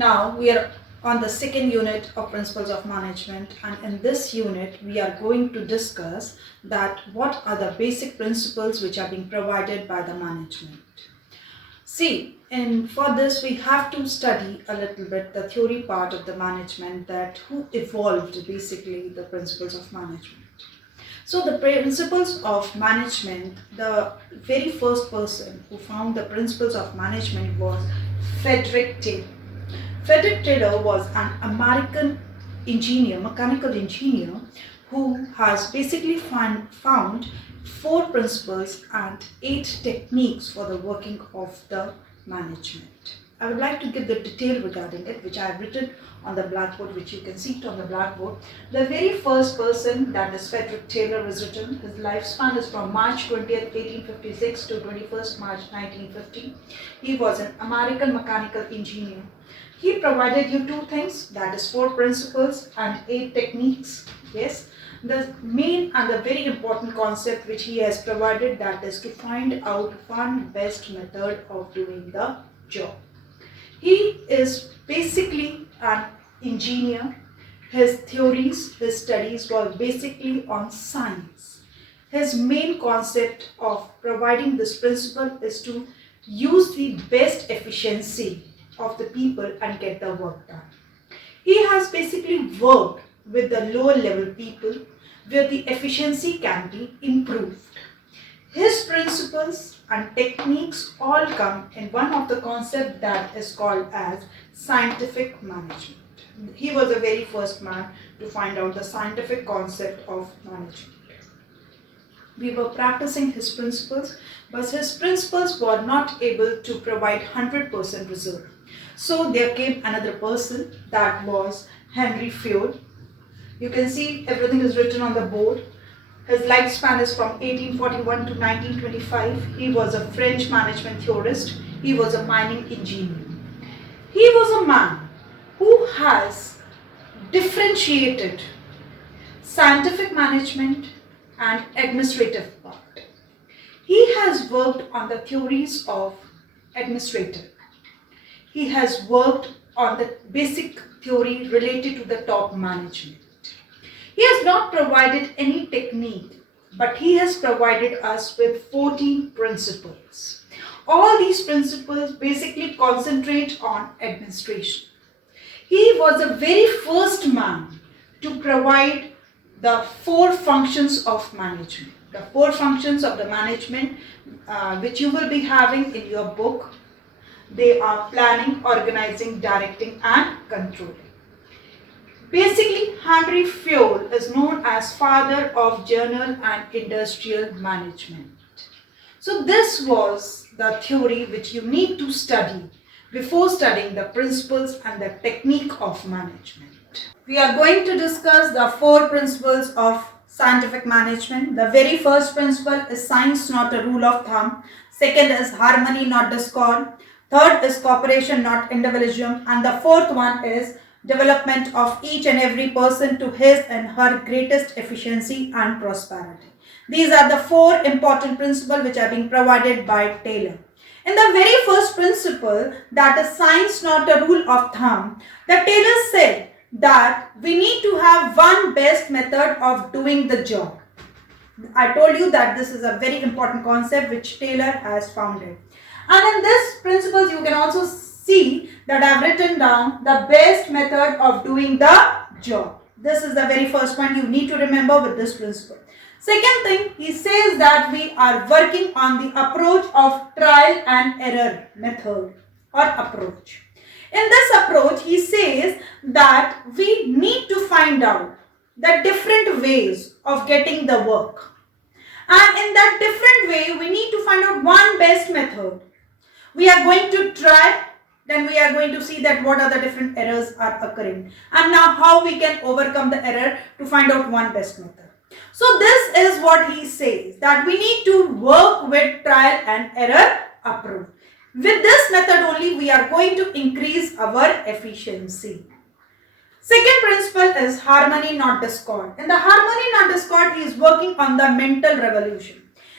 Now we are on the second unit of Principles of Management, and in this unit we are going to discuss that what are the basic principles which are being provided by the management. See, and for this we have to study a little bit the theory part of the management, that who evolved basically the principles of management. So the principles of management, the very first person who found the principles of management was Frederick Taylor. Frederick Taylor was an American engineer, mechanical engineer, who has basically found 4 principles and 8 techniques for the working of the management. I would like to give the detail regarding it, which I have written on the blackboard, which you can see it on the blackboard. The very first person, that is Frederick Taylor, is written. His lifespan is from March 20th, 1856 to 21st March 1950. He was an American mechanical engineer. He provided you 2 things, that is 4 principles and 8 techniques. Yes, the main and the very important concept which he has provided, that is to find out one best method of doing the job. He is basically an engineer. His theories, his studies were basically on science. His main concept of providing this principle is to use the best efficiency of the people and get the work done. He has basically worked with the lower level people where the efficiency can be improved. His principles and techniques all come in one of the concepts that is called as scientific management. He was the very first man to find out the scientific concept of management. We were practicing his principles, but his principles were not able to provide 100% result. So there came another person, that was Henry Fayol. You can see everything is written on the board. His lifespan is from 1841 to 1925. He was a French management theorist. He was a mining engineer. He was a man who has differentiated scientific management and administrative part. He has worked on the theories of administrative. He has worked on the basic theory related to the top management. He has not provided any technique, but he has provided us with 14 principles. All these principles basically concentrate on administration. He was the very first man to provide the 4 functions of management. The 4 functions of the management which you will be having in your book. They are planning, organizing, directing and controlling. Basically, Henry Fayol is known as father of general and industrial management. So this was the theory which you need to study before studying the principles and the technique of management. We are going to discuss the 4 principles of scientific management. The very first principle is science, not a rule of thumb. Second is harmony, not discord. Third is cooperation, not individualism. And the fourth one is development of each and every person to his and her greatest efficiency and prosperity. These are the 4 important principles which are being provided by Taylor. In the very first principle, that is science, not a rule of thumb, the Taylor said that we need to have one best method of doing the job. I told you that this is a very important concept which Taylor has founded. And in this principles, you can also see that I have written down the best method of doing the job. This is the very first one you need to remember with this principle. Second thing, he says that we are working on the approach of trial and error method or approach. In this approach, he says that we need to find out the different ways of getting the work. And in that different way, we need to find out one best method. We are going to try, then we are going to see that what are the different errors are occurring. And now how we can overcome the error to find out one best method. So this is what he says, that we need to work with trial and error approach. With this method only we are going to increase our efficiency. Second principle is harmony, not discord. In the harmony, not discord, he is working on the mental revolution.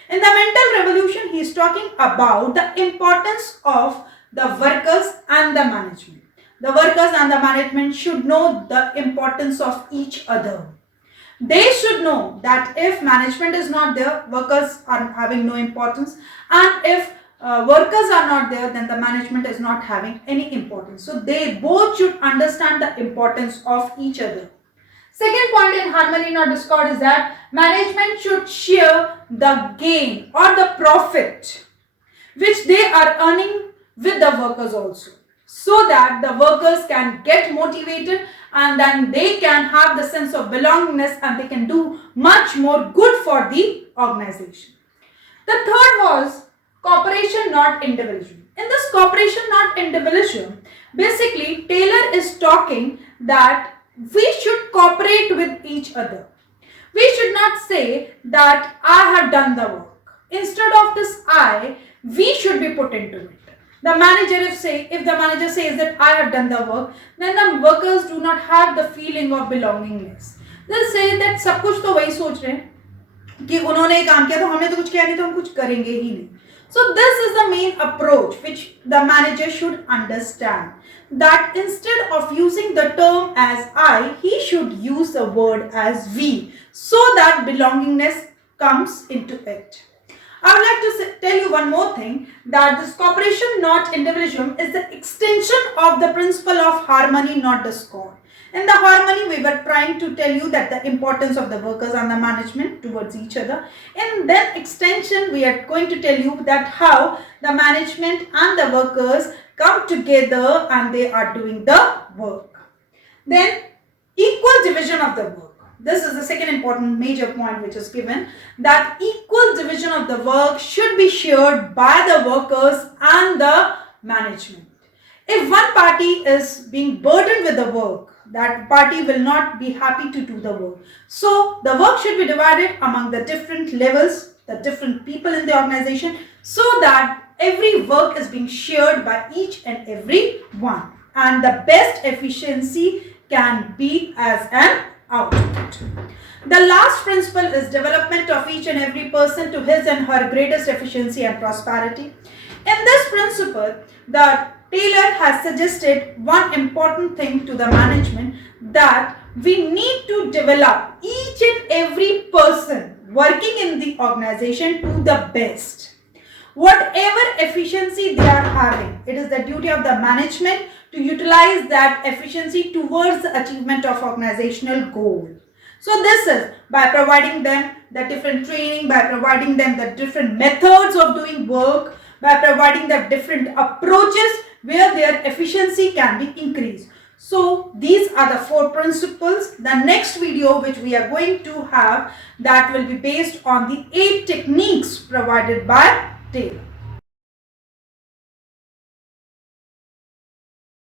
In the mental revolution, he is talking about the importance of the workers and the management. the workers and the management should know the importance of each other. They should know that if management is not there, workers are having no importance, and if workers are not there, then the management is not having any importance. So they both should understand the importance of each other. Second point in harmony not discord is that management should share the gain or the profit which they are earning with the workers also, so that the workers can get motivated and then they can have the sense of belongingness and they can do much more good for the organization. The third was cooperation not individualism. In this cooperation not individualism, basically Taylor is talking that we should cooperate with each other. We should not say that I have done the work. Instead of this I, we should be put into it. The manager, if the manager says that I have done the work, then the workers do not have the feeling of belongingness. They'll say that सब कुछ तो वही सोच रहे हैं कि उन्होंने ये काम किया तो हमने तो कुछ किया नहीं तो हम कुछ करेंगे ही नहीं. So this is the main approach which the manager should understand, that instead of using the term as I, he should use the word as we, so that belongingness comes into it. I would like to tell you one more thing, that this cooperation not individualism is the extension of the principle of harmony not discord. In the harmony, we were trying to tell you that the importance of the workers and the management towards each other. In that extension, we are going to tell you that how the management and the workers come together and they are doing the work. Then equal division of the work. This is the second important major point which is given, that equal division of the work should be shared by the workers and the management. If one party is being burdened with the work, that party will not be happy to do the work. So the work should be divided among the different levels, the different people in the organization, so that every work is being shared by each and every one, and the best efficiency can be as an output. The last principle is development of each and every person to his and her greatest efficiency and prosperity. In this principle, the Taylor has suggested one important thing to the management, that we need to develop each and every person working in the organization to the best. Whatever efficiency they are having, it is the duty of the management to utilize that efficiency towards the achievement of organizational goal. So this is by providing them the different training, by providing them the different methods of doing work, by providing the different approaches where their efficiency can be increased. So these are the 4 principles. The next video which we are going to have, that will be based on the 8 techniques provided by Taylor.